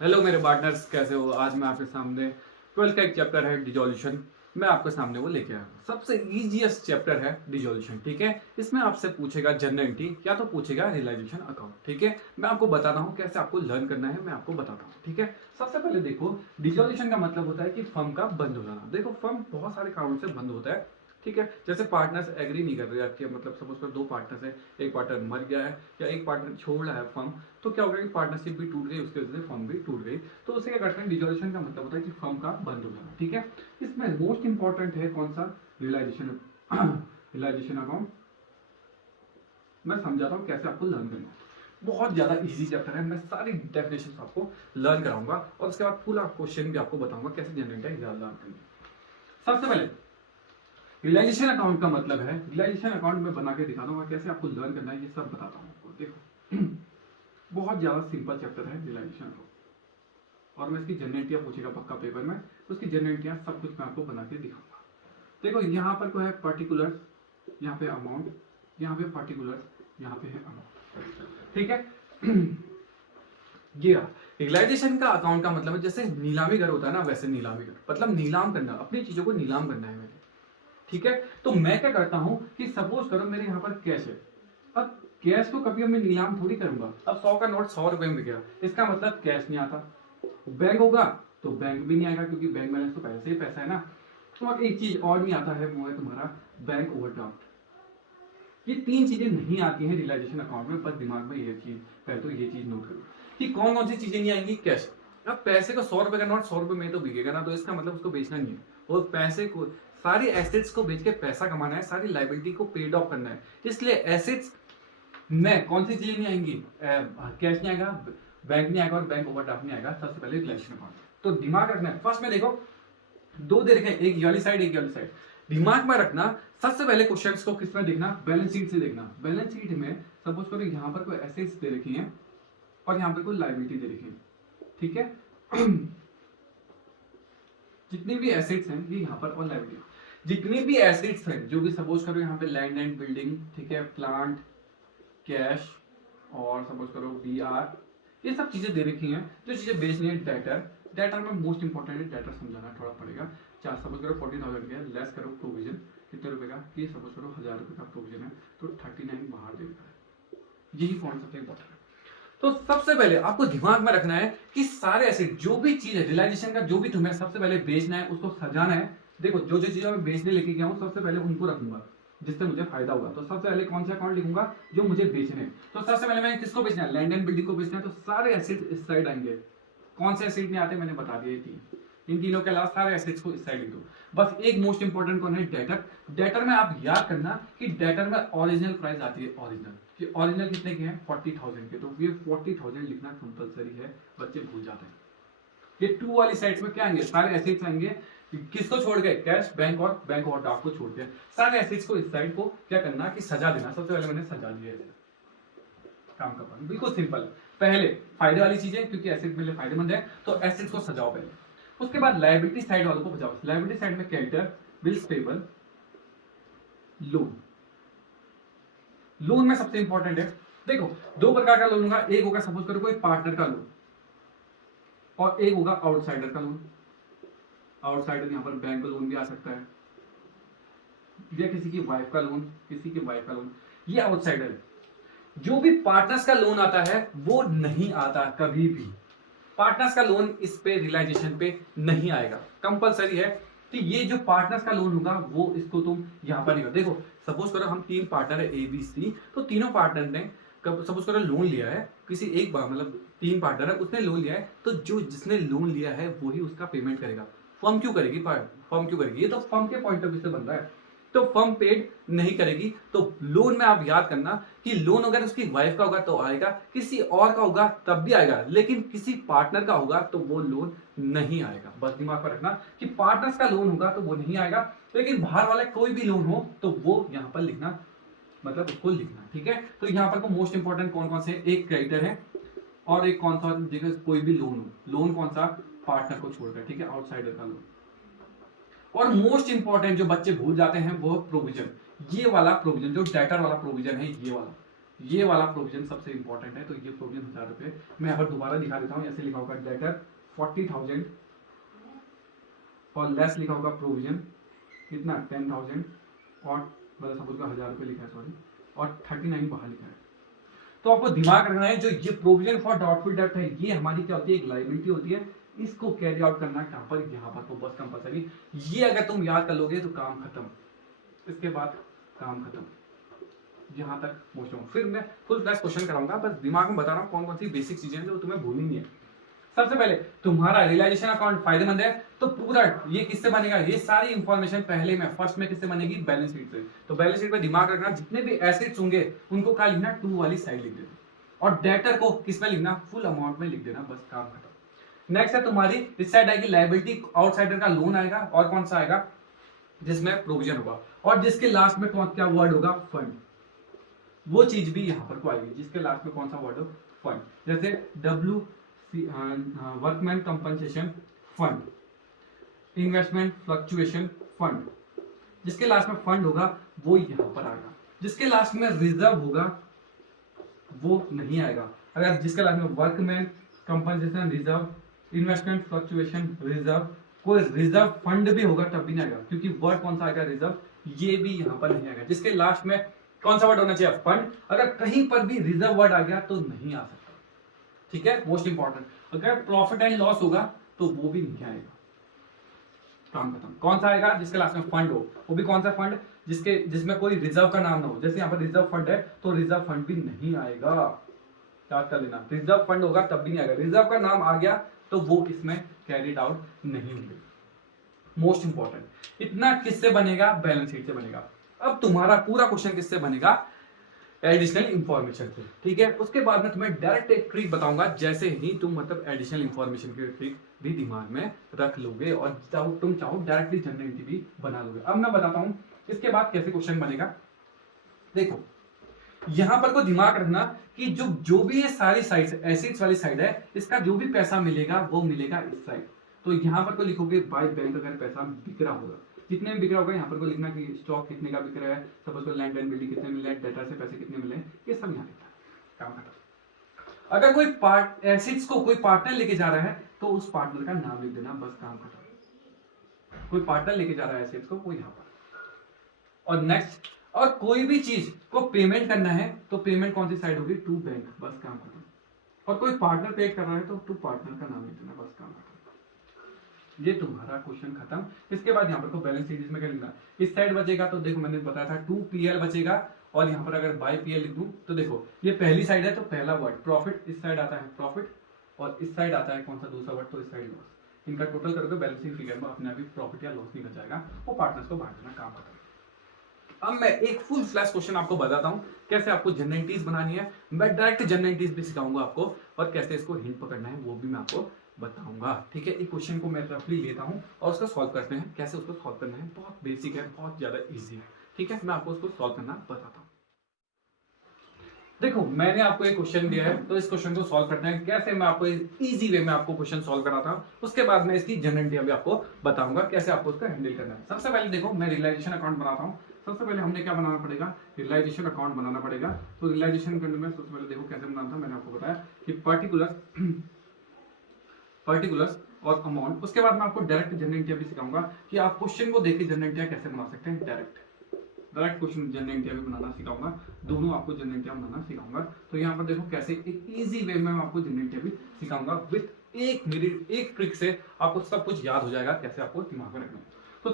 Hello मेरे partners, कैसे हो? आज मैं आपके सामने 12th का एक चैप्टर है डिजोल्यूशन। मैं आपके सामने वो लेके आया हूँ। सबसे इजीएस्ट चैप्टर है डिजोल्यूशन, ठीक है। इसमें आपसे पूछेगा जनरलिटी या तो पूछेगा रियलाइजेशन अकाउंट, ठीक है। मैं आपको बताता हूँ कैसे आपको लर्न करना है, मैं आपको बताता हूँ, ठीक है। सबसे पहले देखो, डिजोल्यूशन का मतलब होता है कि फर्म का बंद हो जाना। देखो, फर्म बहुत सारे कारणों से बंद होता है, ठीक है। जैसे पार्टनर्स एग्री नहीं कर रहे आपके, मतलब सपोज कर दो पार्टनर्स है, एक पार्टनर मर गया है या एक पार्टनर छोड़ रहा है फर्म, तो क्या होगा कि पार्टनरशिप भी टूट गई, उसकी वजह से फर्म भी टूट गई। तो उसे क्या करते हैं, डिजोल्यूशन का मतलब होता है कि फर्म का बंद हो जाना, ठीक है। इसमें मोस्ट इंपॉर्टेंट है कौन सा? Realisation realisation account. मैं समझाता हूँ कैसे आपको लर्न करना है। बहुत ज्यादा इजी चैप्टर है, मैं सारी डेफिनेशन आपको लर्न कराऊंगा और उसके बाद पूरा क्वेश्चन भी आपको बताऊंगा कैसे जनरेट है लर्न करना। सबसे पहले रियलाइजेशन अकाउंट का मतलब है, रियलाइजेशन अकाउंट में बना के दिखा दूंगा कैसे आपको लर्न करना है, ये सब बताता हूँ आपको। देखो बहुत ज्यादा सिंपल चैप्टर है रियलाइजेशन अकाउंट, और मैं इसकी जनरेटियां पूछेगा पक्का पेपर में, उसकी जनरेटियां सब कुछ मैं आपको बना के दिखाऊंगा। देखो यहाँ पर कोई है पर्टिकुलर, यहाँ पे अमाउंट, यहाँ पे पर्टिकुलर, यहाँ पे है अमाउंट, ठीक है। ये रियलाइजेशन का अकाउंट का मतलब है जैसे नीलामी घर होता है ना, वैसे नीलामी घर मतलब नीलाम करना, अपनी चीजों को नीलाम करना है मैंने, ठीक है। तो मैं क्या करता हूं कि सपोज करो मेरे यहाँ पर कैश है। अब कैश को कभी मैं नीलाम थोड़ी करूंगा। अब 100 का नोट 100 रुपए में गया, इसका मतलब कैश नहीं आता। बैंक होगा तो बैंक भी नहीं आएगा, क्योंकि बैंक बैलेंस तो पैसे ही पैसा है ना। तो अब एक चीज और नहीं आता है, वो है तुम्हारा बैंक ओवरड्राफ्ट। ये तीन चीजें नहीं आती हैं रियलाइजेशन अकाउंट में, बस दिमाग में ये चीज, पहले तो ये चीज नोट करो कि कौन कौन सी चीजें नहीं आएंगी। कैश, अब पैसे को 100 रुपए का नोट 100 रुपए में तो बिकेगा ना, तो इसका मतलब उसको बेचना नहीं है। और पैसे को, सारी एसेट्स को बेच के पैसा कमाना है, सारी लाइबिलिटी को पेड ऑफ करना है। इसलिए एसेट्स में कौन सी चीजें नहीं आएंगी? कैश नहीं आएगा, बैंक नहीं आएगा और बैंक ओवरड्राफ्ट नहीं आएगा। सबसे पहले रियलाइजेशन अकाउंट, तो दिमाग रखना है। फर्स्ट में देखो दो दे रखे हैं, एक ये वाली साइड एक ये वाली साइड, दिमाग में रखना। सबसे पहले क्वेश्चंस को किस में देखना? बैलेंस शीट से देखना। बैलेंस शीट में सपोज करो यहाँ पर कोई एसेट्स दे रखी हैं और यहाँ पर कोई लाइबिलिटी दे रखी है, ठीक है। जितनी भी एसेट्स हैं ये यहाँ पर, और लाइबिलिटी जितनी भी एसेट्स हैं, जो भी सपोज करो यहाँ पे लैंड एंड बिल्डिंग, ठीक है, प्लांट, कैश, और सपोज करो बी आर, ये सब चीजें दे रखी हैं। जो चीजें बेचनी है, डेटर, डेटर में मोस्ट इंपॉर्टेंट है, डेटर समझाना थोड़ा पड़ेगा। चार सपोज करो 40,000 का लेस करो प्रोविजन, कितने रुपए का? ये सपोज करो 1,000 रुपए का प्रोविजन है, तो 39 बाहर दे देता है। यही पॉइंट सबसे इंपॉर्टेंट है। तो सबसे पहले आपको दिमाग में रखना है कि सारे एसेट, जो भी चीज है रियलाइजेशन का, जो भी तुम्हें सबसे पहले बेचना है उसको सजाना है। देखो जो जो चीजें मैं बेचने लेके गया हूँ सबसे पहले उनको रखूंगा जिससे मुझे फायदा होगा। तो सबसे पहले कौन सा अकाउंट लिखूंगा? जो मुझे बेचने हैं। तो सबसे पहले मैं किसको बेचना है? लैंड एंड बिल्डिंग को बेचना है, तो सारे एसेट इस साइड आएंगे। कौन से एसेट नहीं आते मैंने बता दिया, तीन। इन तीनों के अलावा सारे एसेट्स को इस साइड लिख दो। बस एक मोस्ट इंपॉर्टेंट कौन है? डेटर। डेटर में आप याद करना कि डेटर में ओरिजिनल प्राइस आती है, ओरिजिनल कि ओरिजिनल कितने के हैं? 40,000 के। तो ये 40,000 लिखना कंपलसरी है, बच्चे भूल जाते हैं। ये टू वाली साइड में क्या आएंगे? सारे एसेट्स आएंगे। किसको छोड़ गए? कैश, बैंक और बैंक ओवरड्राफ्ट को छोड़ के सारे एसेट्स को इस साइड को क्या करना कि सजा देना। सबसे पहले मैंने सजा दिया है, काम का पानी बिल्कुल सिंपल। पहले फायदे वाली चीजें, क्योंकि एसेट मेरे लिए फायदेमंद है, तो एसेट्स को सजाओ पहले। उसके बाद लायबिलिटी साइड वालों को बचाओ। लायबिलिटी साइड में creditor, bills payable, loan. Loan में सबसे इंपॉर्टेंट है, देखो दो प्रकार का लोन होगा। एक होगा सपोज करो कोई पार्टनर का लोन, और एक होगा आउटसाइडर का लोन। आउटसाइडर यहां पर बैंक लोन भी आ सकता है, या किसी की वाइफ का लोन, किसी की वाइफ का लोन, ये आउटसाइडर है। जो भी पार्टनर्स का लोन आता है वो नहीं आता कभी भी। पार्टनर्स का लोन इस पे रियलाइजेशन पे नहीं आएगा, कंपलसरी है कि ये जो पार्टनर्स का लोन होगा वो इसको तुम यहां पर नहीं हो। देखो सपोज करो हम तीन पार्टनर है ए बी सी, तो तीनों पार्टनर ने सपोज करो लोन लिया है, किसी एक बार मतलब तीन पार्टनर है उसने लोन लिया है, तो जो जिसने लोन लिया है वही उसका पेमेंट करेगा। फर्म क्यों करेगी? फर्म क्यों करेगी? ये तो फर्म के पॉइंट ऑफ व्यू से बन रहा है, तो फर्म पेड नहीं करेगी। तो लोन में आप याद करना कि लोन अगर उसकी वाइफ का होगा तो आएगा, किसी और का होगा तब भी आएगा, लेकिन किसी पार्टनर का होगा तो वो लोन नहीं आएगा। बस दिमाग पर रखना कि पार्टनर्स का लोन होगा तो वो नहीं आएगा, लेकिन बाहर वाला कोई भी लोन हो तो वो यहां पर लिखना, मतलब उसको लिखना, ठीक है। तो यहां पर को मोस्ट इंपॉर्टेंट कौन कौन से? एक क्रेडिटर है और एक कौन सा? देखो कोई भी लोन हो, लोन कौन सा? पार्टनर को छोड़कर, ठीक है, आउटसाइडर का लोन। और मोस्ट इंपॉर्टेंट जो बच्चे भूल जाते हैं वो प्रोविजन। ये वाला प्रोविजन जो डेटर वाला प्रोविजन है, ये वाला ये वाला प्रोविजन सबसे इंपॉर्टेंट है, तो ये प्रोविजन 1000 रुपये मैं यहाँ पर दोबारा दिखा देता हूँ। ऐसे लिखा होगा डेटर 40,000 और लेस लिखा होगा प्रोविजन कितना 10,000 और मतलब सपोज का 1000 रुपये लिखा है सॉरी, और 39 बाहर लिखा है। तो आपको दिमाग रखना है जो ये प्रोविजन फॉर डाउटफुल डेब्ट है ये हमारी क्या होती है, एक लायबिलिटी होती है, इसको कैरी आउट करना कहाँ पर, यहाँ पर। तो बस कंपलसरी ये अगर तुम याद कर लोगे तो काम खत्म, इसके बाद काम खत्म, यहाँ तक पहुंचूंगा। फिर मैं फुल फ्लैश क्वेश्चन कराऊंगा, बस दिमाग में बता रहा हूँ कौन कौन सी बेसिक चीजें हैं जो तुम्हें भूलनी नहीं है। सबसे पहले तुम्हारा रियलाइजेशन अकाउंट फायदेमंद है तो पूरा ये किससे बनेगा, ये सारी इंफॉर्मेशन पहले में फर्स्ट में किससे बनेगी, बैलेंस शीट से। तो बैलेंस शीट पे दिमाग रखना जितने भी एसेट्स होंगे उनको क्या लिखना, टू वाली साइड लिख देना, और डेटर को किस में लिखना, फुल अमाउंट में लिख देना, बस काम खत्म। नेक्स्ट है तुम्हारी इस साइड आएगी लायबिलिटी, आउटसाइडर का लोन आएगा, और कौन सा आएगा जिसमें प्रोविजन होगा, और जिसके लास्ट में कौन क्या वर्ड होगा, फंड, वो चीज भी यहां पर को आएगी जिसके लास्ट में कौन सा वर्ड हो, फंड। जैसे W workman compensation fund, investment fluctuation fund, जिसके लास्ट में फंड होगा वो यहां पर आएगा, जिसके लास्ट में रिजर्व होगा वो नहीं आएगा। अगर जिसके लास्ट में workman compensation reserve, investment fluctuation reserve, कोई रिजर्व फंड भी होगा तब भी नहीं आएगा, क्योंकि वर्ड कौन सा आएगा, रिजर्व, ये भी यहां पर नहीं आएगा। जिसके लास्ट में कौन सा वर्ड होना चाहिए, फंड। अगर कहीं पर भी रिजर्व वर्ड आ गया तो नहीं आ सकता, ठीक है, मोस्ट इंपॉर्टेंट। अगर प्रॉफिट एंड लॉस होगा तो वो भी नहीं आएगा, काम खत्म। कौन सा आएगा, जिसके लास्ट में फंड हो, वो भी कौन सा फंड, जिसमें कोई रिजर्व का नाम ना हो। जैसे यहाँ पर रिजर्व फंड है तो रिजर्व फंड भी नहीं आएगा, याद कर लेना, रिजर्व फंड होगा तब भी नहीं आएगा, रिजर्व का नाम आ गया तो वो इसमें कैरिड आउट नहीं होंगे, मोस्ट इंपॉर्टेंट। इतना किससे बनेगा, बैलेंस शीट से बनेगा। अब तुम्हारा पूरा क्वेश्चन किससे बनेगा, एडिशनल इंफॉर्मेशन से, ठीक है। उसके बाद में तुम्हें डायरेक्ट एक ट्रिक बताऊंगा, जैसे ही तुम मतलब एडिशनल इंफॉर्मेशन की ट्रिक भी दिमाग में रख लोगे और तुम चाहो डायरेक्टली जनरल एंट्री भी बना लोगे। अब मैं बताता हूं इसके बाद कैसे क्वेश्चन बनेगा। देखो यहां पर को दिमाग रखना कि जो भी ये सारी साइड एसेट्स वाली साइड है, इसका जो भी पैसा मिलेगा वो मिलेगा इस साइड। तो यहां पर को लिखोगे बाय बैंक, अगर पैसा बिक रहा होगा, जितने में बिक रहा होगा यहाँ पर को लिखना कि स्टॉक कितने का बिक रहा है, सपोज को लैंड एंड बिल्डिंग कितने मिले, डेटा से पैसे कितने मिले, ये सब यहाँ लिखना है, काम खत्म। अगर कोई पार्ट एसेट्स को कोई पार्टनर लेके जा रहा है तो उस पार्टनर का नाम लिख देना, बस काम खत्म। कोई पार्टनर लेके जा रहा है एसेट्स को, वो यहाँ पर। और नेक्स्ट, और कोई भी चीज को पेमेंट करना है तो पेमेंट कौन सी साइड होगी, टू बैंक, बस काम खत्म। और कोई पार्टनर पे कर रहा है तो टू पार्टनर का नाम लिख देना, बस काम खत्म। ये तुम्हारा क्वेश्चन खत्म। इसके बाद यहाँ पर को बैलेंस शीट में क्या लिखना, इस साइड बचेगा तो देखो मैंने बताया था 2PL बचेगा, और यहाँ पर अगर बाय PL लिख दूं तो देखो ये पहली साइड है तो पहला वर्ड प्रॉफिट, इस साइड आता है प्रॉफिट, और इस साइड आता है कौन सा दूसरा वर्ड, तो इस साइड लॉस। इनका टोटल करोगे बैलेंसिंग फिगर में अपने आप ही प्रॉफिट या लॉस निकल जाएगा, वो पार्टनर्स को बांट देना, काम खत्म। अब मैं एक फुल फ्लैश क्वेश्चन आपको बताता हूँ कैसे आपको जनरल एंट्रीज बनानी है। मैं डायरेक्ट जनरल एंट्रीज भी सिखाऊंगा आपको, और कैसे इसको हिंट पकड़ना है वो भी मैं आपको बताऊंगा, ठीक है। एक क्वेश्चन को मैं रफली लेता हूं और उसको सॉल्व करते हैं। कैसे उसको सॉल्व करना है, बहुत बेसिक है, बहुत ज्यादा इजी है, ठीक है। मैं आपको उसको सॉल्व करना बताता हूं। देखो मैंने आपको एक क्वेश्चन दिया है, तो इस क्वेश्चन को सॉल्व करते हैं कैसे। मैं आपको इजी वे में आपको क्वेश्चन सॉल्व कराता हूं, उसके बाद मैं इसकी जनरल एंट्री भी आपको बताऊंगा कैसे आपको उसका हैंडल करना है। सबसे पहले देखो मैं रियलाइजेशन अकाउंट बनाता हूं। सबसे पहले हमने क्या बनाना पड़ेगा, रियलाइजेशन अकाउंट बनाना पड़ेगा। तो रियलाइजेशन अकाउंट में सबसे पहले देखो कैसे बनाना था, मैंने आपको बताया कि पर्टिकुलर्स और अमाउंट। उसके बाद मैं आपको डायरेक्ट जनरल एंट्री भी सिखाऊंगा कि आप क्वेश्चन को देख के जनरल एंट्री कैसे बना सकते हैं, डायरेक्ट क्वेश्चन जनरल एंट्री भी बनाना सिखाऊंगा, दोनों आपको जनरल एंट्री बनाना सिखाऊंगा। तो यहाँ पर देखो कैसे एक इजी वे में मैं आपको जनरल एंट्री भी सिखाऊंगा, विथ एक ट्रिक से आपको सब कुछ याद हो जाएगा कैसे आपको दिमाग में रखना है। तो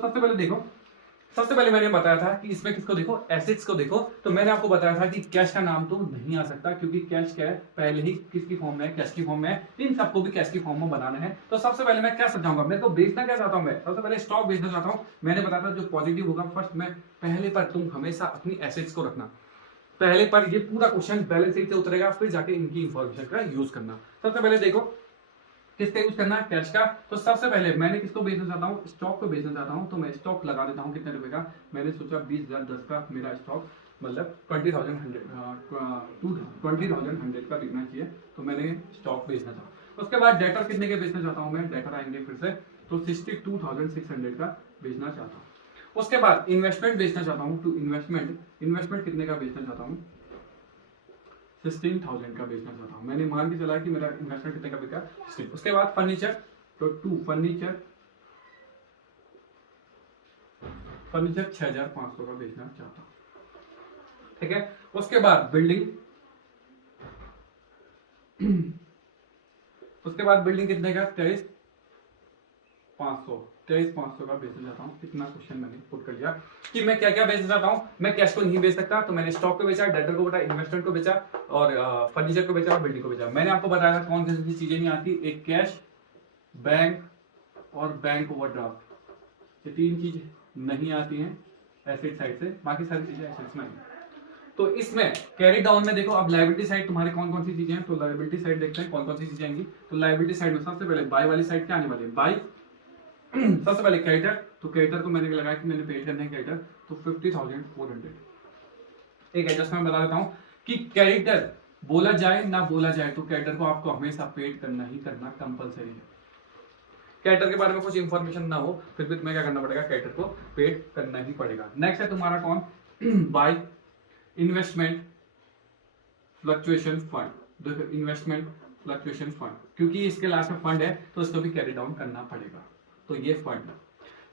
सबसे पहले मैंने बताया था कि इसमें किसको देखो, एसेट्स को देखो। तो मैंने आपको बताया था कि कैश का नाम तो नहीं आ सकता, क्योंकि कैश क्या है, पहले ही किसकी फॉर्म में है, कैश की फॉर्म में है। इन सबको भी कैश की फॉर्म में बनाना है। तो सबसे पहले मैं क्या समझाऊंगा, मेरे को बेचना क्या चाहता हूं, मैं सबसे पहले स्टॉक बेचना चाहता हूं। मैंने बताया था जो पॉजिटिव होगा फर्स्ट में, पहले पर तुम हमेशा अपनी एसेट्स को रखना पहले पर। ये पूरा क्वेश्चन बैलेंस शीट से उतरेगा, फिर जाके इनकी इंफॉर्मेशन का यूज करना। सबसे पहले देखो किसका यूज करना है, कैश का। तो सबसे पहले मैंने किसको बेचना चाहता हूँ, स्टॉक को बेचना चाहता हूँ। तो मैं स्टॉक लगा देता हूँ कितने रुपए का, मैंने सोचा 20,010 का मेरा स्टॉक, मतलब 20,100 का बिकना चाहिए। तो मैंने स्टॉक बेचना चाहता। उसके बाद डेटर कितने के बेचना चाहता हूँ मैं, डेटर आएंगे फिर से, तो 62,600 का बेचना चाहता हूँ। उसके बाद इन्वेस्टमेंट बेचना चाहता हूँ, टू इन्वेस्टमेंट कितने का बेचना चाहता हूँ, 16,000 का बेचना चाहता हूँ। मैंने मान के चला कि मेरा इन्वेस्टमेंट कितने का बिका 16। उसके बाद फर्नीचर, तो 2 फर्नीचर 6,500 का बेचना चाहता हूँ, ठीक है। उसके बाद बिल्डिंग, उसके बाद बिल्डिंग कितने का 23,500 का बेचना चाहता हूँ। कितना क्वेश्चन मैंने पुट कर लिया कि मैं क्या क्या बेचना चाहता हूँ। मैं कैश को नहीं बेच सकता, तो मैंने स्टॉक को बेचा, डेटर को बेचा, इन्वेस्टमेंट को बेचा और फर्नीचर को बेचा और बिल्डिंग को बेचा। मैंने आपको बताया था कौन कौन सी चीजें नहीं आती, एक कैश, बैंक और बैंक ओवरड्राफ्ट, ये 3 चीज नहीं आती हैं एसेट साइड से, बाकी सारी चीजें एसेट्स में हैं। तो इसमें कैरी डाउन में देखो, अब लायबिलिटी साइड तुम्हारे कौन कौन सी चीजें हैं, तो लायबिलिटी साइड देखते हैं कौन कौन सी चीजें आएंगी। तो लायबिलिटी साइड में सबसे पहले बाय वाली साइड क्या आने वाली है, बाय सबसे पहले क्रेडिटर, तो क्रेडिटर को मैंने लगाया कि मैंने पेड करना है क्रेडिटर, तो 50,400। एक एडजस्टमेंट बता देता हूँ कि क्रेडिटर बोला जाए ना बोला जाए तो क्रेडिटर को आपको हमेशा पेड करना ही करना कंपलसरी है। क्रेडिटर के बारे में कुछ इंफॉर्मेशन ना हो फिर भी तुम्हें क्या करना पड़ेगा, क्रेडिटर को पेड करना ही पड़ेगा। नेक्स्ट है तुम्हारा कौन, बाय इन्वेस्टमेंट फ्लक्चुएशन फंड। देखो इन्वेस्टमेंट फ्लक्चुएशन फंड, क्योंकि इसके लास्ट में फंड है तो इसको भी कैरी डाउन करना पड़ेगा, तो ये फंड।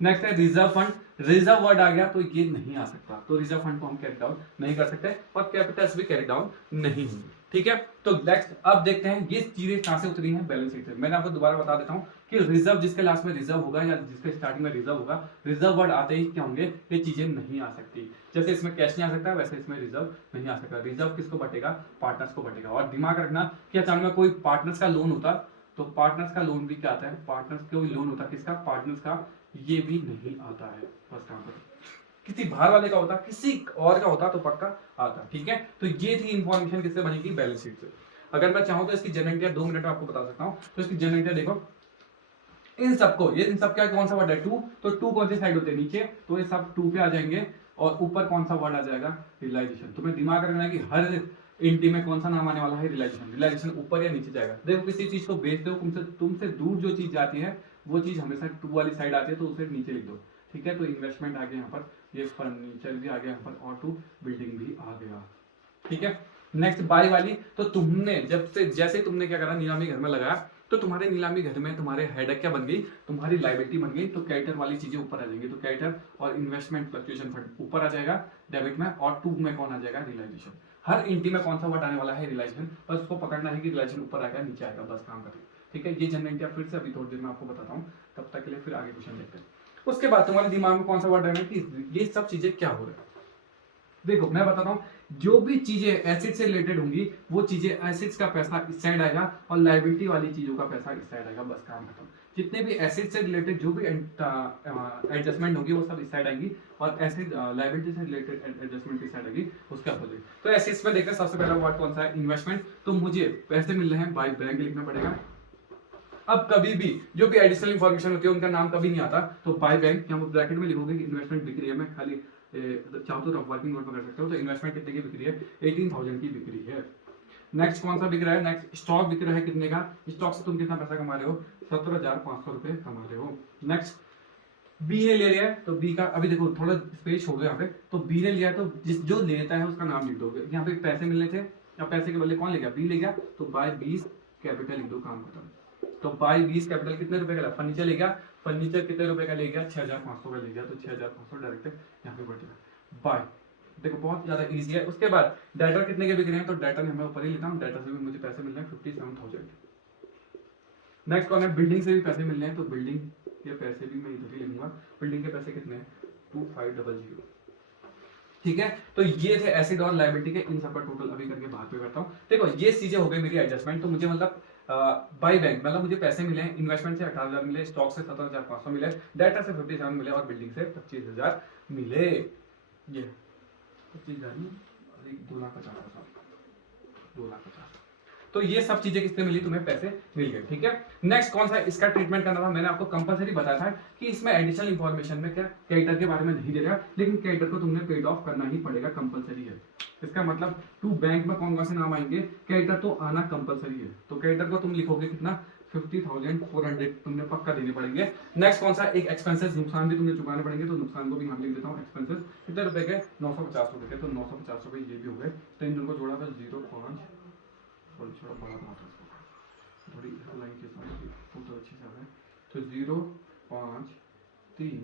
नेक्स्ट है रिजर्व फंड, रिजर्व वर्ड आ गया तो ये नहीं आ सकता, तो रिजर्व फंड को हम कैरी डाउन नहीं कर सकते और कैपिटल्स भी कैरी डाउन नहीं होंगे, ठीक है। तो नेक्स्ट अब देखते हैं ये चीजें कहां से उतरी हैं, बैलेंस शीट से। मैंने आपको दोबारा बता देता हूं कि रिजर्व जिसके लास्ट में रिजर्व होगा या जिसके स्टार्टिंग में रिजर्व होगा, रिजर्व वर्ड आते ही क्या होंगे, ये चीजें नहीं आ सकती। जैसे इसमें कैश नहीं आ सकता वैसे इसमें रिजर्व नहीं आ सकता। रिजर्व किसको बटेगा, पार्टनर्स को बटेगा। और दिमाग रखना कि अचानक कोई पार्टनर्स का लोन होता तो पार्टनर्स का लोन भी क्या आता है, पार्टनर्स का लोन होता किसका, पार्टनर्स का, ये भी नहीं आता है। बस काम करो, किसी बाहर वाले का होता, किसी और का होता तो पक्का आता, ठीक है। तो ये थी इंफॉर्मेशन किससे बनेगी, बैलेंस शीट से। अगर मैं चाहूं तो इसकी जनरेटर 2 मिनट में आपको बता सकता हूं। तो इसकी जनरेटर देखो, इन सबको, ये इन सब क्या कौन सा वर्ड है, 2, तो 2 कौन सी साइड होते हैं, नीचे, तो ये सब 2 पे आ जाएंगे और ऊपर कौन सा वर्ड आ जाएगा, रियलाइजेशन। तुम्हें दिमाग रखना है कि हर एंट्री में कौन सा नाम आने वाला है, रियलाइजेशन। रियलाइजेशन ऊपर या नीचे जाएगा। देखो किसी चीज को बेचते हो, तुमसे दूर जो चीज जाती है वो चीज हमेशा 2 वाली साइड आती है, तो उसे नीचे लिख दो, ठीक है। तो इन्वेस्टमेंट आ गया यहाँ पर, ये फर्नीचर भी आ गया यहाँ पर और 2 बिल्डिंग भी आ गया, ठीक है। नेक्स्ट बाय वाली, तो तुमने जैसे तुमने क्या करा, नीलामी घर में लगाया, तो तुम्हारे नीलामी घर में तुम्हारे हेडेक क्या बन गई, तुम्हारी लायबिलिटी बन गई, तो क्रेडिटर वाली चीजें ऊपर आ जाएंगी। तो क्रेडिटर और इन्वेस्टमेंट फ्लक्चुएशन फंड ऊपर आ जाएगा डेबिट में, और 2 में कौन आ जाएगा, रियलाइजेशन। हर एंट्री में कौन सा वर्ड आने वाला है, रियलाइजेशन। बस उसको पकड़ना है कि रियलाइजेशन ऊपर आएगा नीचे आएगा, बस काम करें, ठीक है। ये जनरल इंडिया फिर से अभी थोड़ी देर में आपको बताता हूँ, तब तक के लिए फिर आगे क्वेश्चन देखते हैं। उसके बाद तुम्हारे दिमाग में कौन सा वर्ड आएगा कि ये सब चीजें क्या हो रहा है। देखो मैं बताता हूँ, जो भी चीजें एसिड से रिलेटेड होंगी वो चीजें एसिड्स का पैसा इस साइड आएगा और लायबिलिटी वाली चीजों का पैसा इस साइड आएगा, बस काम खत्म। जितने भी एसिड से रिलेटेड जो भी एडजस्टमेंट होगी वो सब इस साइड आएंगी और एसिड लायबिलिटी से रिलेटेड एडजस्टमेंट इस साइड आएगी, उसके अपोजिट। तो एसिड्स में देखते हैं सबसे पहला वर्ड कौन सा है, इन्वेस्टमेंट। तो मुझे पैसे मिल रहे हैं, बाय बैंक लिखना पड़ेगा। अब कभी भी जो भी एडिशनल इंफॉर्मेशन होती है उनका नाम कभी नहीं आता, तो बाय बैंक यहाँ पर ब्रैकेट में लिखोगे कि इन्वेस्टमेंट बिक रही है। मैं खाली चाहो तो वर्किंग नोट में कर सकते हो। तो इन्वेस्टमेंट कितने की बिक रही है, 18,000 की बिक रही है। नेक्स्ट कौन सा बिक रहा है, नेक्स्ट स्टॉक बिक रहा है कितने का, स्टॉक से तुम कितना पैसा कमा रहे हो, 17,500 रुपए कमा रहे हो। नेक्स्ट बी ने ले लिया है, तो बी का अभी देखो थोड़ा स्पेस हो गया यहाँ पे, तो बी ने लिया है तो जो लेता है उसका नाम लिख दोगे। यहाँ पे पैसे मिलने थे, अब पैसे के बदले कौन ले गया, बी ले गया, तो बाय 20 कैपिटल लिख दो, काम खत्म। तो बाय 20 कैपिटल कितने रुपए का, फर्नीचर ले गया, फर्नीचर कितने रुपए का ले गया, 6,500 का ले गया, तो 6,500 डायरेक्ट यहाँ पे बढ़ जाएगा बाय। देखो बहुत ज्यादा इजी है। उसके बाद डाटा कितने के बिक रहे हैं, तो डाटा में मैं ऊपर ही लिखा हूँ, डाटा से भी मुझे पैसे मिल रहे हैं 57,000। नेक्स्ट कौन है, बिल्डिंग से भी पैसे मिल रहे हैं, तो बिल्डिंग के पैसे भी मैं इधर ही लिखूंगा। बिल्डिंग के पैसे कितने हैं, 2500, ठीक है। तो ये थे एसिड और लायबिलिटी के, इन सबका टोटल अभी करके बाहर पे करता हूँ। देखो ये चीजें हो गई मेरी एडजस्टमेंट। तो मुझे मतलब बाय बैंक मतलब मुझे पैसे मिले, इन्वेस्टमेंट से 18,000 मिले, स्टॉक से 17,500 मिले, डाटा से 57 मिले और बिल्डिंग से 25,000 मिले। ये 25,000 नहीं, 2,50,000, 2,50,000। तो ये सब चीजें किससे मिली, तुम्हें पैसे मिल गए, ठीक है। नेक्स्ट कौन सा इसका ट्रीटमेंट करना था, मैंने आपको कंपलसरी बताया था कि इसमें एडिशनल इंफॉर्मेशन में क्या क्रेडिटर के बारे में नहीं दे रहा, लेकिन क्रेडिटर को तुमने पेड ऑफ करना ही पड़ेगा, कंपलसरी है। इसका मतलब टू बैंक में कौन कौन से नाम आएंगे, क्रेडिटर तो आना कंपलसरी है। तो क्रेडिटर को तुम लिखोगे कितना, 50,400 तुमने पक्का देने पड़ेंगे। नेक्स्ट कौन सा, एक एक्सपेंसेस, नुकसान भी तुमने चुकाने पड़ेंगे, तो नुकसान को भी यहाँ लिख देता हूँ। एक्सपेंसेस कितने रुपए के, 950 रुपए के, तो 950 रुपए ये भी हो गए। तो इन दोनों को जोड़ा था 0.5 थोड़ा बड़ा बनाता हूँ इसको, थोड़ी लाइन के साथ तो अच्छी से है। तो 0 5 3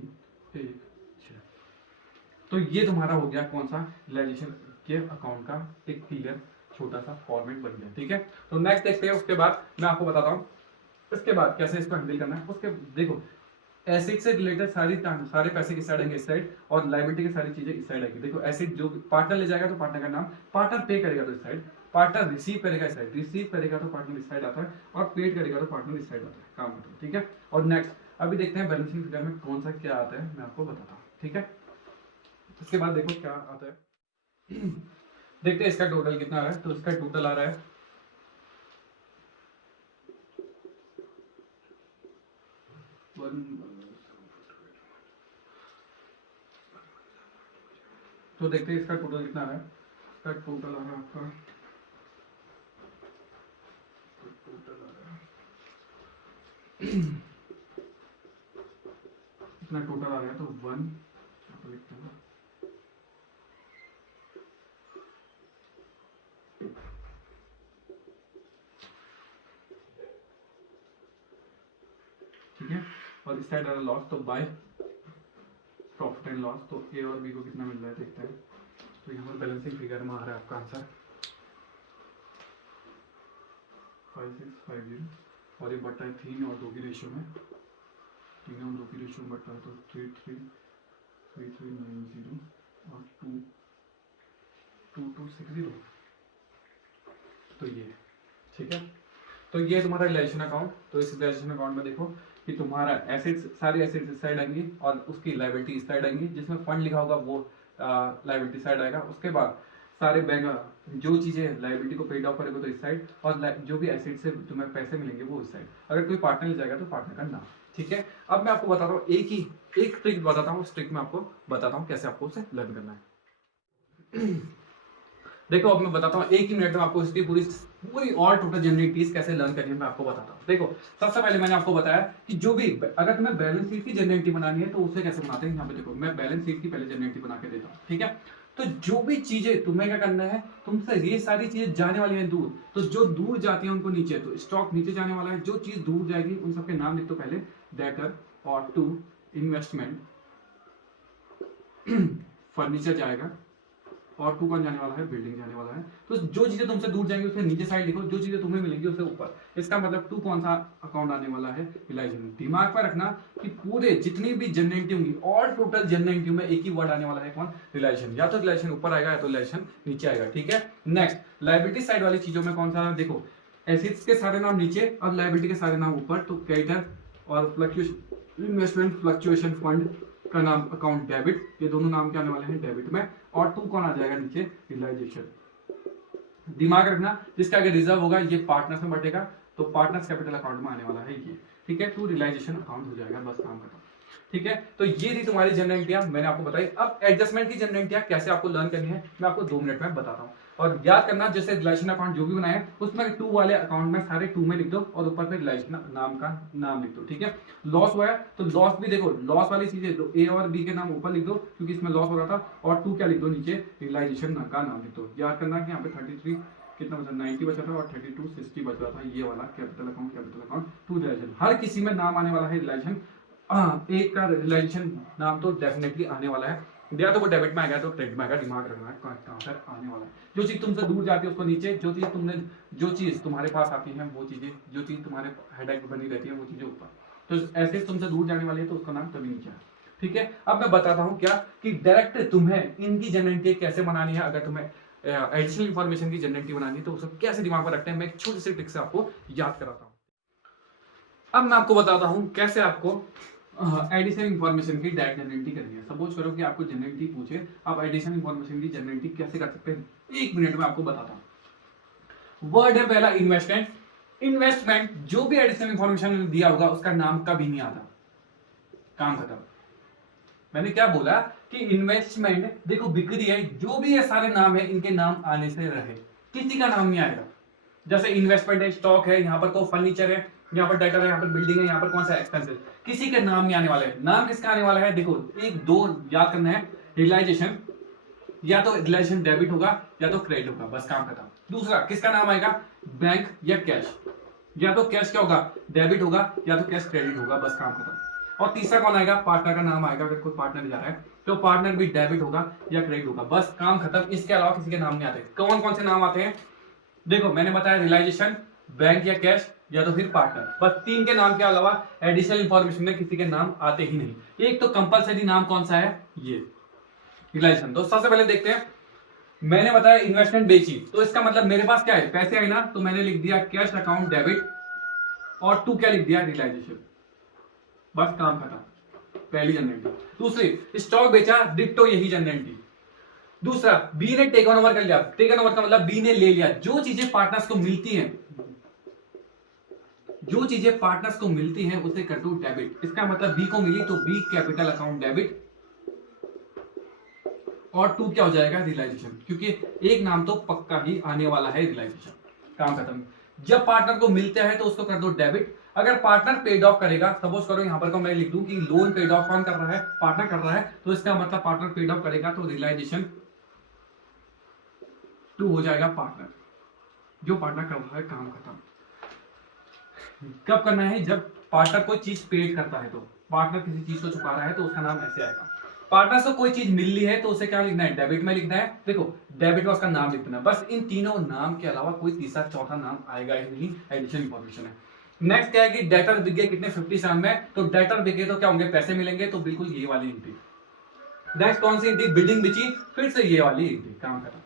1 6। तो ये तुम्हारा हो गया कौन सा रियलाइजेशन के अकाउंट का एक क्लियर छोटा सा फॉर्मेट बन गया। ठीक है, तो नेक्स्ट देखते हैं। उसके बाद मैं आपको बताता हूँ इसके बाद कैसे इसको हैंडल करना है। उसके देखो एसिड से रिलेटेड सारे पैसे किस साइड आएंगे, इस साइड, और लायबिलिटी की सारी चीजें इस साइड आएगी। देखो एसिड जो पार्टनर ले जाएगा तो पार्टनर का नाम, पार्टनर पे करेगा तो इस साइड, पार्टनर रिसीव करेगा इस साइड, रिसीव करेगा तो पार्टनर इस साइड आता है, और पेड करेगा तो पार्टनर इस साइड आता है। काम मतलब ठीक है। और नेक्स्ट अभी देखते हैं बैलेंसिंग फिगर में कौन सा क्या आता है, मैं आपको बताता हूँ। ठीक है, उसके बाद देखो क्या आता है। देखते हैं इसका टोटल कितना आ रहा है। तो इसका टोटल आ रहा है तो देखते हैं इसका टोटल कितना आ रहा है। इसका टोटल आ रहा है आपका इतना टोटल आ रहा है। तो 1 लिखते हैं, ठीक है। और इस साइड आ रहा लॉस, तो बाय प्रॉफिट एंड लॉस। तो ए और बी को कितना मिल रहा है देखते हैं। तो यहाँ पर बैलेंसिंग फिगर में आ रहा है आपका आंसर 5650, और ये बढ़ता है 3 और 2 की रेशियो में, 3 और 2 की रेशियो में बढ़ता है। तो 333390 और 22260। तो ये ठीक है। तो ये तुम्हारा रिलेशन अकाउंट। तो इस रिलेशन अकाउंट में देखो कि तुम्हारा एसेट्स, सारे एसेट्स इस साइड आएंगी और उसकी लायबिलिटी इस साइड आएंगी। जिसमें फंड लिखा होगा वो लायबिलिटी साइड आएगा। उसके बाद सारे बैंक जो चीजें लायबिलिटी को पेड ऑफ करेगा तो इस साइड, और जो भी एसेट से तुम्हें पैसे मिलेंगे वो इस साइड। अगर कोई पार्टनर ले जाएगा तो पार्टनर का नाम। ठीक है, अब मैं आपको बताता हूँ एक ट्रिक बताता हूँ। उस ट्रिक में आपको बताता हूँ कैसे आपको उसे लर्न करना है। देखो अब मैं बताता हूँ एक ही मिनट में आपको इसकी पूरी और टोटल जनरेटिव कैसे लर्न करनी है मैं आपको बताता हूँ। देखो सबसे पहले मैंने आपको बताया कि जो भी अगर तुम्हें बैलेंस शीट की जनरेटिव बनानी है तो उसे कैसे बनाते हैं। यहाँ पे देखो मैं बैलेंस शीट की पहले जनरेटिव बना के देता हूँ। ठीक है, तो जो भी चीजें तुम्हें क्या करना है, तुमसे ये सारी चीजें जाने वाली हैं दूर, तो जो दूर जाती है उनको नीचे, तो स्टॉक नीचे जाने वाला है। जो चीज दूर जाएगी उन सबके नाम लिख दो पहले, डेटर और टू इन्वेस्टमेंट, फर्नीचर जाएगा, और 2 कौन जाने वाला है, बिल्डिंग जाने वाला है। तो जो चीजें तुमसे दूर जाएंगी उसके नीचे साइड लिखो, जो चीजें तुम्हें मिलेंगी उससे ऊपर। इसका मतलब 2 कौन सा अकाउंट आने वाला है, रिलायजेशन। दिमाग पर रखना कि पूरे जितनी भी जनरेटिव होंगी और टोटल जनरेटिव में एक ही वर्ड आने वाला है, कौन, रिलायजेशन। या तो रिलायजेशन ऊपर आएगा या तो रिलायजेशन नीचे आएगा। ठीक है, नेक्स्ट लायबिलिटी साइड वाली चीजों में कौन सा, देखो एसेट्स के सारे नाम नीचे और लायबिलिटी के सारे नाम ऊपर। तो क्रेडिटर और फ्लक्चुएशन, इन्वेस्टमेंट फ्लक्चुएशन फंड का नाम अकाउंट डेबिट, ये दोनों नाम क्या आने वाले हैं, डेबिट में। और 2 कौन आ जाएगा नीचे, रियलाइजेशन। दिमाग रखना जिसका अगर रिजर्व होगा ये पार्टनर्स में बटेगा, तो पार्टनर्स कैपिटल अकाउंट में आने वाला है ये। ठीक है, 2 रियलाइजेशन अकाउंट हो जाएगा, बस काम खत्म। ठीक है, तो ये थी तुम्हारी जनरेटियां मैंने आपको बताई। अब एडजस्टमेंट की जनरेटियां कैसे आपको लर्न करनी है मैं आपको 2 मिनट में बताता हूँ। और याद करना जैसे रिलेशन अकाउंट जो भी बनाए उसमें 2 वाले अकाउंट में सारे 2 में लिख दो और ऊपर पे रिलेशन नाम का नाम लिख दो। ठीक है, लॉस हुआ है तो लॉस भी देखो, लॉस वाली चीजें तो ए और बी के नाम ऊपर लिख दो क्योंकि इसमें लॉस हो रहा था, और 2 क्या लिख दो नीचे, रियलाइजेशन का नाम लिख दो। याद करना कि यहाँ पे 33 कितना बचा, 90 बचा था और 32 60 बच रहा था, ये वाला कैपिटल अकाउंट 2 रियलाइजेशन। हर किसी में नाम आने वाला है रियलाइजेशन। एक का रियलाइजेशन नाम तो डेफिनेटली आने वाला है, या तो वो डेबिट में आएगा तो क्रेडिट में आएगा। दिमाग रखना है कहाँ पर आने वाला है। जो चीज तुमसे दूर जाती है उसको नीचे, जो चीज तुम्हारे पास आती है वो चीजें, जो चीज तुम्हारे हेडेक बनी रहती है वो चीजें ऊपर। तो ऐसे तुमसे दूर जाने वाली है तो उसका नाम कभी नीचे है। ठीक है, अब मैं बताता हूँ क्या कि डायरेक्ट तुम्हें इनकी जनरेटिव कैसे बनानी है। अगर तुम्हें एडिशनल इंफॉर्मेशन की जनरेटिव बनानी है तो उसको कैसे दिमाग में रखते हैं, मैं एक छोटी सी ट्रिक से आपको याद कराता हूँ। अब मैं आपको बताता हूँ कैसे आपको एडिशनल इंफॉर्मेशन की डायरेक्ट जनरेटिव करनी है। सपोज करो कि आपको जनरेटिव पूछे, आप एडिशनल इंफॉर्मेशन की जनरेटिव कैसे कर सकते हैं, 1 मिनट में आपको बताता हूं। वर्ड है पहला इन्वेस्टमेंट। इन्वेस्टमेंट जो भी एडिशनल इंफॉर्मेशन दिया होगा उसका नाम कभी नहीं आता, काम खत्म। मैंने क्या बोला कि इन्वेस्टमेंट देखो बिक्री है, जो भी ये सारे नाम है इनके नाम आने से रहे, किसी का नाम नहीं आएगा। जैसे इन्वेस्टमेंट है, स्टॉक है, यहाँ पर को फर्नीचर है, यहाँ पर डेटर है, यहाँ पर बिल्डिंग है, यहाँ पर कौन सा एक्सपेंसिव, किसी का नाम नहीं आने वाला है। नाम किसका आने वाला है, देखो 1 2 याद करना है, रियलाइजेशन, या तो रियलाइजेशन डेबिट होगा या तो क्रेडिट होगा, बस काम खत्म। दूसरा किसका नाम आएगा, बैंक या कैश, या तो कैश क्या होगा, डेबिट होगा, या तो कैश क्रेडिट होगा, बस काम खत्म। और तीसरा कौन आएगा, पार्टनर का नाम आएगा, अगर कोई पार्टनर जा रहा है तो पार्टनर भी डेबिट होगा या क्रेडिट होगा, बस काम खत्म। इसके अलावा किसी के नाम नहीं आते। कौन कौन से नाम आते हैं, देखो मैंने बताया रियलाइजेशन, बैंक या कैश, या तो फिर पार्टनर, बस तीन के नाम के अलावा एडिशनल इंफॉर्मेशन में किसी के नाम आते ही नहीं। एक तो कंपलसरी नाम कौन सा है, ये रियलाइजेशन। तो सबसे पहले देखते हैं, मैंने बताया इन्वेस्टमेंट बेची, तो इसका मतलब मेरे पास क्या है, पैसे आए ना, तो मैंने लिख दिया कैश अकाउंट डेबिट, और टू क्या लिख दिया, रियलाइजेशन, बस काम खत्म, पहली जनरल। दूसरी स्टॉक बेचा, डिक्टो यही जनरल। दूसरा बी ने टेकन ओवर कर लिया, टेकन ओवर का मतलब बी ने ले लिया। जो चीजें पार्टनर्स को मिलती हैं, जो चीजें पार्टनर्स को मिलती हैं उसे कर दो डेबिट। इसका मतलब बी को मिली तो बी कैपिटल अकाउंट डेबिट, और टू क्या हो जाएगा, रियलाइजेशन, क्योंकि एक नाम तो पक्का ही आने वाला है, रियलाइजेशन, काम खत्म। जब पार्टनर को मिलता है तो उसको कर दो डेबिट। अगर पार्टनर पेड ऑफ करेगा, सपोज करो यहां पर को मैं लिख दूं कि लोन पेड ऑफ कौन कर रहा है, पार्टनर कर रहा है, तो इसका मतलब पार्टनर पेड ऑफ करेगा तो रियलाइजेशन टू हो जाएगा पार्टनर, जो पार्टनर कर रहा है, काम खत्म। कब करना है, जब पार्टनर कोई चीज पेड करता है, तो पार्टनर किसी चीज को चुका रहा है तो उसका नाम ऐसे आएगा। पार्टनर को कोई चीज मिल ली है तो उसे क्या लिखना है, डेबिट में लिखना है। देखो डेबिट में उसका नाम लिखना है, बस इन तीनों नाम के अलावा कोई तीसरा चौथा नाम आएगा ही नहीं, एडिशनल इंफॉर्मेशन है। नेक्स्ट क्या है कि डेटर बिक गए कितने, 57 में, तो डेटर बिके तो क्या होंगे, पैसे मिलेंगे, तो बिल्कुल ये वाली एंट्री। नेक्स्ट कौन सी एंट्री, बिडिंग बिची, फिर से ये वाली एंट्री, काम खत्म।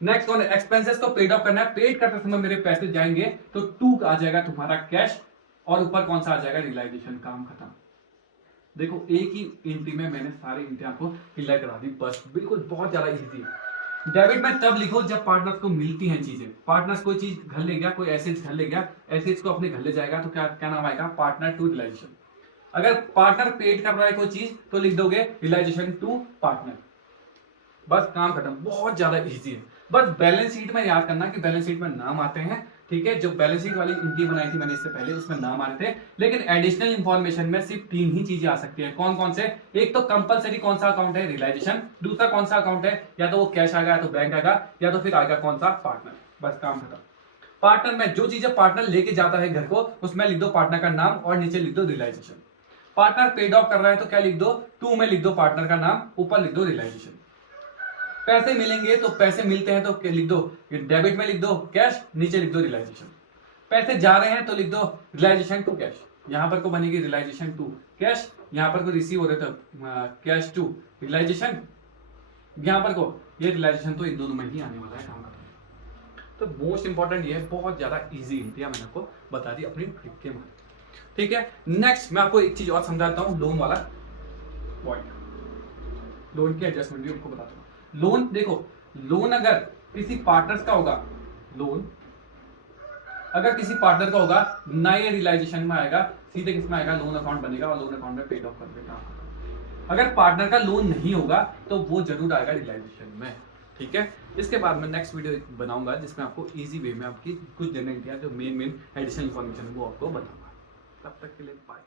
नेक्स्ट कौन है, एक्सपेंसेस को पेड ऑफ करना है, पेड करते समय मेरे पैसे जाएंगे तो टू आ जाएगा तुम्हारा कैश, और ऊपर कौन सा आ जाएगा, रियलाइजेशन, काम खत्म। देखो एक ही एंट्री में मैंने सारी एंट्री आपको क्लियर करा दी, बस बिल्कुल बहुत ज्यादा इजी है। डेबिट में तब लिखो जब पार्टनर्स को मिलती हैं चीजें, पार्टनर्स कोई चीज घर ले गया, कोई एसेट्स घर ले गया, एसेट्स को अपने घर ले जाएगा, तो क्या क्या नाम आएगा, पार्टनर टू रियलाइजेशन। अगर पार्टनर पेड कर रहा है कोई चीज तो लिख दोगे रियलाइजेशन टू पार्टनर, बस काम खत्म, बहुत ज्यादा इजी है। बस बैलेंस शीट में याद करना कि बैलेंस शीट में नाम आते हैं, ठीक है। जो बैलेंस शीट वाली एंट्री बनाई थी मैंने इससे पहले, उसमें नाम आ रहे थे, लेकिन एडिशनल इंफॉर्मेशन में सिर्फ तीन ही चीजें आ सकती हैं। कौन कौन से, एक तो कंपलसरी कौन सा अकाउंट है, रियलाइजेशन। दूसरा कौन सा अकाउंट है, या तो वो कैश आएगा, या तो बैंक आएगा, या तो फिर आएगा कौन सा, पार्टनर, बस काम खत्म। पार्टनर में जो चीजें पार्टनर लेके जाता है घर को, उसमें लिख दो पार्टनर का नाम और नीचे लिख दो रियलाइजेशन। पार्टनर पेड ऑफ कर रहा है तो क्या लिख दो, टू में लिख दो पार्टनर का नाम, ऊपर लिख दो रियलाइजेशन। पैसे मिलेंगे तो पैसे मिलते हैं तो लिख दो डेबिट में लिख दो कैश, नीचे लिख दो रियलाइजेशन। पैसे जा रहे हैं तो लिख दो रियलाइजेशन टू कैश, यहां पर को बनेगी रियलाइजेशन टू कैश, यहां पर को रिसीव हो रहे तो कैश टू रियलाइजेशन, यहां पर को ये रियलाइजेशन तो इन दोनों में ही आने वाला है, काम खत्म। तो मोस्ट इंपॉर्टेंट ये है, बहुत ज्यादा इजी एंट्री मैंने आपको बता दी अपनी ट्रिक के माध्यम, ठीक है। नेक्स्ट मैं आपको एक चीज और समझाता हूं, लोन वाला पॉइंट, लोन की एडजस्टमेंट भी आपको बताता हूं। लोन देखो, लोन अगर किसी पार्टनर्स का होगा, लोन अगर किसी पार्टनर का होगा ना, ये रियलाइजेशन में आएगा, सीधे किसमें आएगा, लोन अकाउंट बनेगा और लोन अकाउंट में पेड ऑफ कर देगा। अगर पार्टनर का लोन नहीं होगा तो वो जरूर आएगा रियलाइजेशन में, ठीक है। इसके बाद मैं नेक्स्ट वीडियो बनाऊंगा जिसमें आपको इजी वे में आपकी कुछ जनरल जो मेन एडिशनल इन्फॉर्मेशन है वो आपको बताऊंगा। तब तक के लिए बाय।